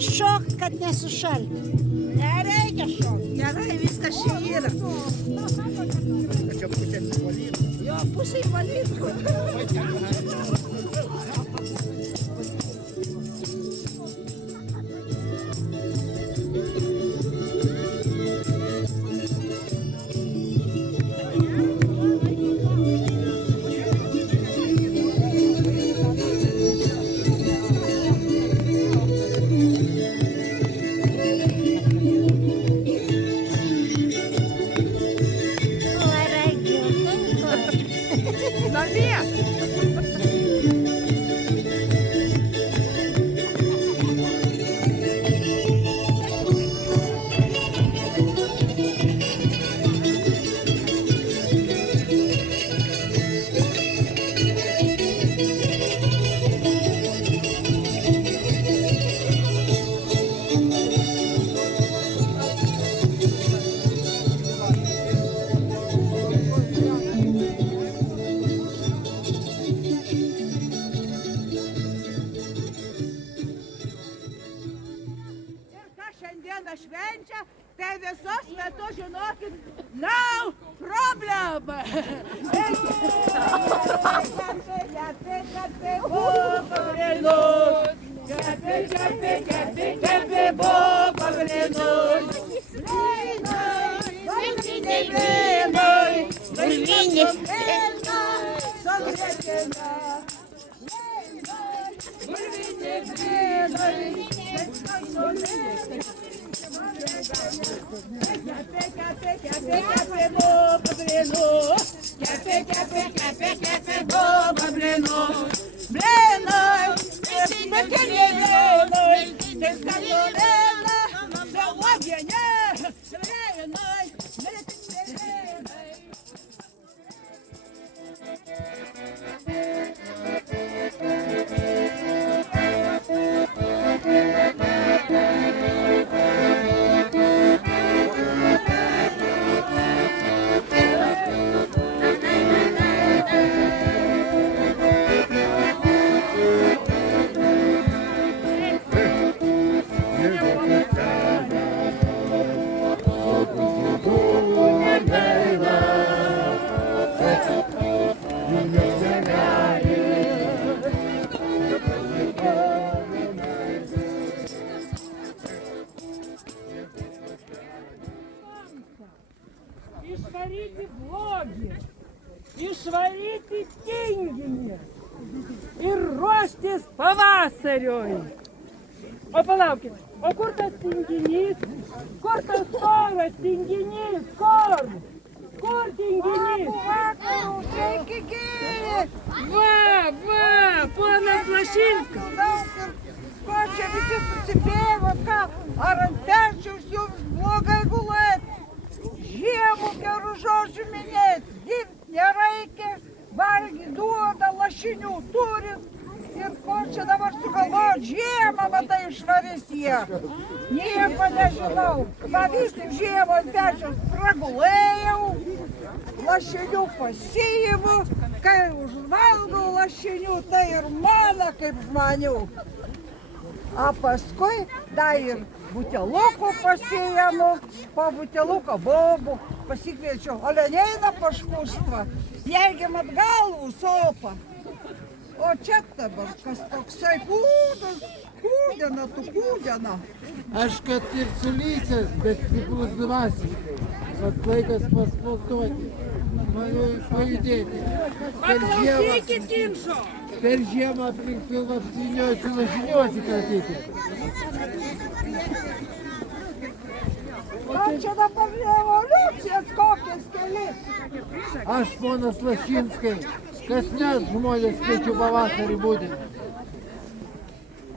Reikia šokt, kad nesušalti. Nereikia šokti. Gerai, viskas čia yra. Čia pusė invalidų. Jo, pusė invalidų. Šiandieną švenčia, tai visos metus žinokit, no problem. Išvaryti blogį, išvaryti tinginį ir ruoštis pavasariui. O palaukit, o kur tas tinginys? Kur tas storas tinginys? Kur? Kur tinginys? Va, ponas Lašinskas. Ko čia visi susibėgo, ką? Ar ant pečiaus jums blogai gulėt? Žiemų gerų žodžių minėt, dirbt nereikia, valgyt duoda, lašinių turit. Ir ko čia dabar sugalvojot, žiemą matai išvarys jie. Nieko nežinau. Va visi žiemą ant pečiaus pragulėjau, lašinių pasiimu, kai užvalgau lašinių, tai ir mano kaip žmonių. O paskui dar ir butelukų pasiimu, po buteluką bobų pasikviečiu Oleneiną paškustvą, jeigiam atgalvų sopą. O čia dabar kas toksai kūdas, kūdena, tu kūdena. Aš kad ir sulysęs, bet stiprus dvasiškai. Vat laikas pasportuoti, manau pajudėti. Paklausykit ginčo. Per žiemą aplink pilvą apsivyniojusių lašinių atsikratyti. O čia dabar revoliucijas kokias kelis. Aš, ponas Lašinskai, kasmet žmonės kviečiu pavasarį būdinti.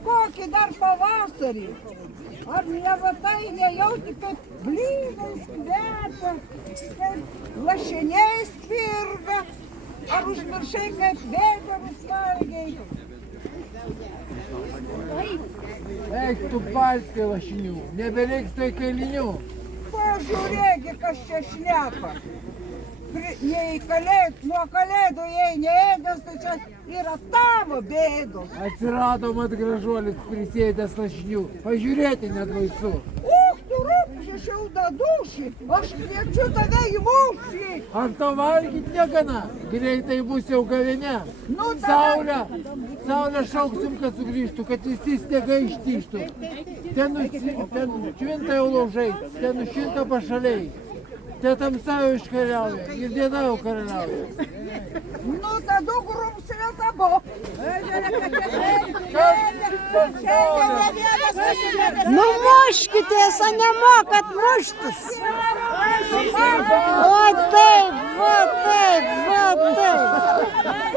Kokį dar pavasarį? Ar nevatai nejauti, kaip blynais kvepia, kaip lašiniais spirga? Ar užmiršai, kaip vėdarus valgiai? Eik tu palskai lašinių, nebereiks tai kailinių. Pažiūrėgi, kas čia šlepa. Nuo kalėdų jei neėdės, tai čia yra tavo bėdos. Atsirado mat gražuolis prisėdęs lašinių. Pažiūrėti net baisu. Uch, tu rūpšė šiaudą dušį, aš kviečiu tave į mūšį. Ar to valgyt negana? Greitai bus jau gavėne. Nu, tada- Saulę šauksim, kad sugrįžtų, kad visi stiegai ištištų. Ten švinta jau laužai, ten nušvinta pašaliai. Te tamsa jau iškariauja ir diena jau karaliauja. Nu, tada grumsime tabo. Numuškitės, o nemokat muštis. O taip, va taip, va taip.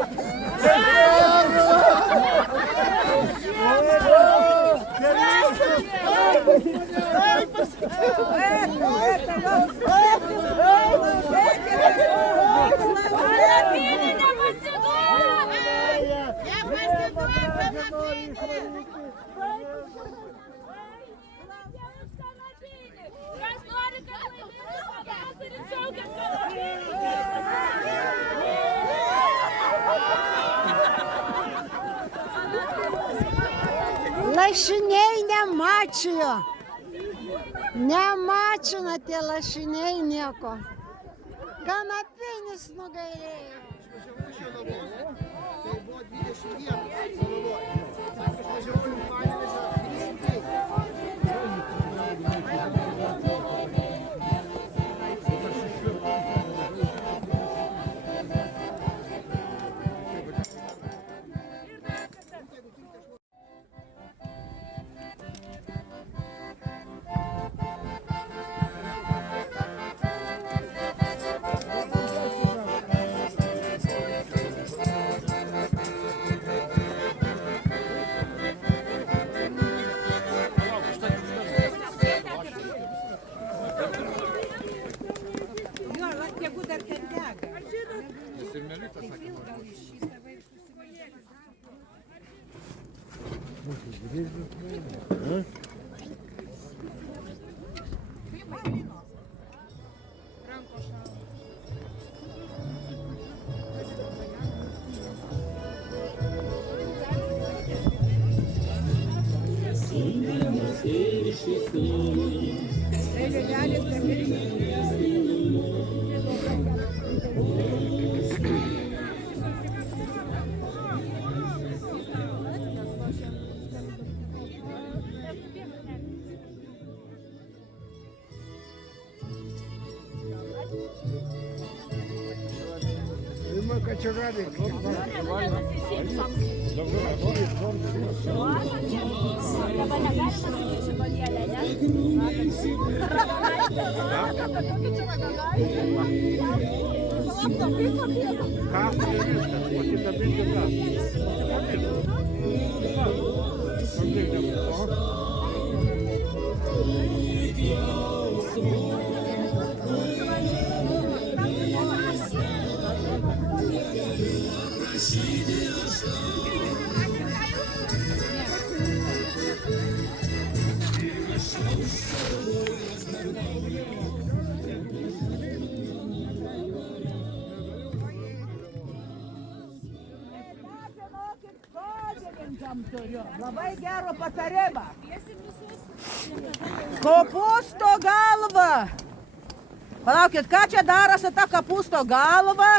Lašiniai nemačijo. Nemačina tie lašiniai nieko. Kanapinis nugailėjo. Tai buvo 20 vietų. Aš važiavau į Panevėžio 300. Labai gero patarimą. Kopūsto galva. Palaukit, ką čia daro su ta kopūsto galva?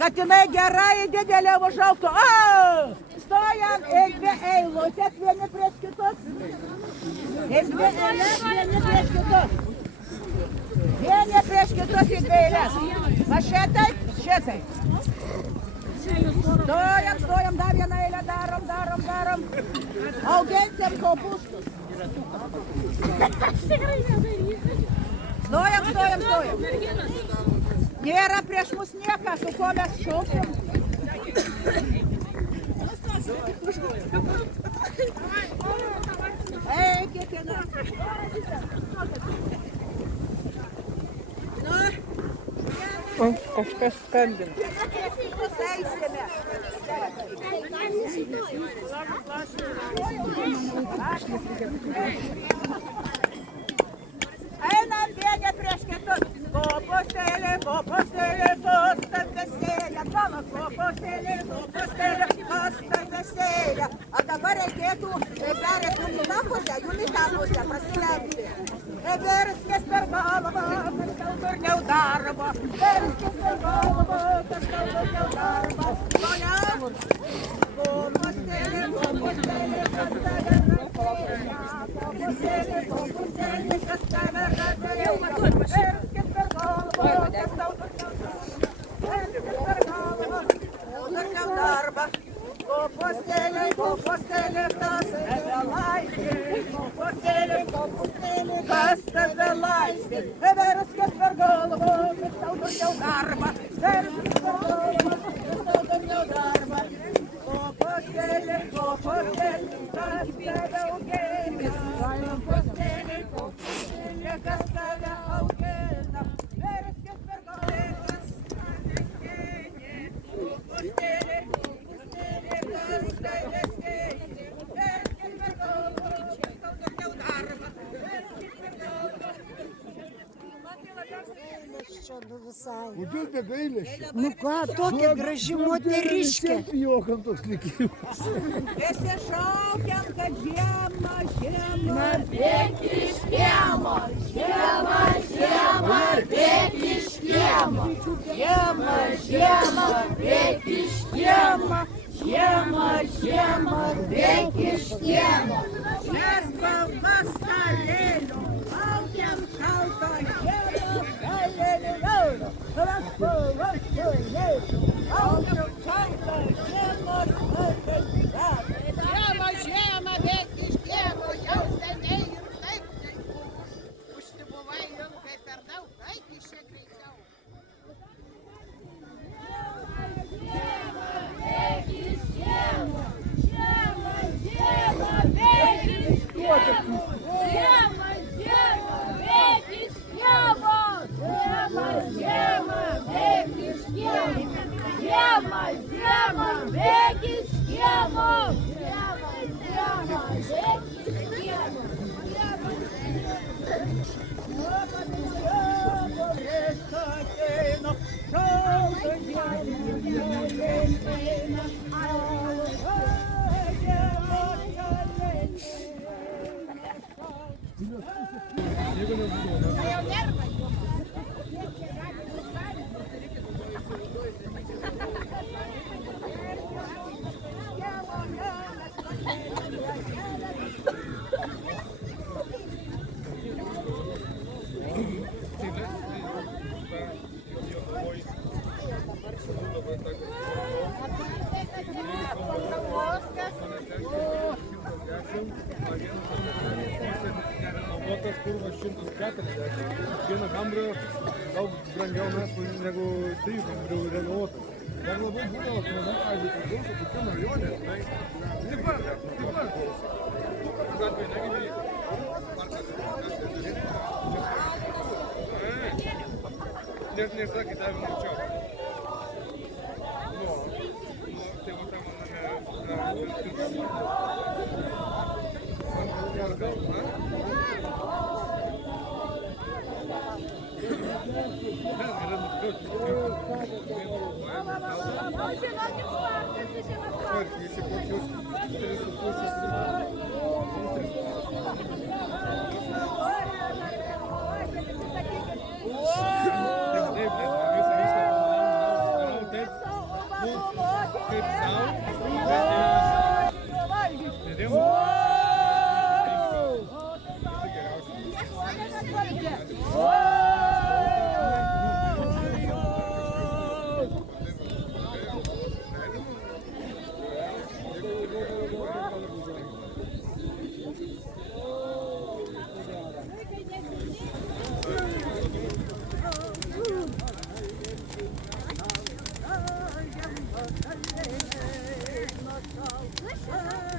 Kad jinai gerai didelė užaugtų. Stojam ir dvi eilutės vieni prieš kitus. Ir dvi eilės vieni prieš kitus. Vieni prieš kitus į dvi eilės. Va šitai, šitai. Stojam, dar vieną eilę darom. Auginsim kopūstus. Stojam. Nėra prieš mus niekas, su kuo mes šauksim. Eikit, Kažkas skambina. Einam vieni prieš kitus. Kopūstėlį постелі, коста веселя, молоко постелі, постеля, коста веселя. А тепер ракету, зараз не лапося, не лапося, простиляйте. Верське сперголово, не ударимо, верське сперголово, не ударимо. Поля, по постелі, коста веселя, по постелі, коста веселя. По постелі, хто себе лайки, по постелі, каста велайки, верське сверголово, пистав до ударба, верське сверголово, пистав до ударба, по постелі, каста велайки, по постелі, каста велайки, верське сверголово, Що до висаю. Куди ти гайлиш? Ну ка, токи грижимо річки. Йохан то сліків. Если шалкинка жема, жема, Веки шкема, шкема, шкема, веки шкема, шкема, шкема, веки шкема, шкема, шкема, веки шкема. сейчас повасталелю, шалкин, шалка, жема, шалелю, расположелю, шалкин, шалка, жема, шалка, Шкема, шкема, веки шкема, я все нею лепченьку. Уж ти бувай, йонка, пердав, хай ще кричав. Botas kurva 140, viena Hamra daug brangiau mes negu 3 Hamrių Renaultas. Dar labiau būdavo, kai man, pavyzdžiui, priklauso kokiam rajone, tai taip pat. Gatvėje negali net nesakė, davė mačiau. Tai va tam Если получилось Слышишь?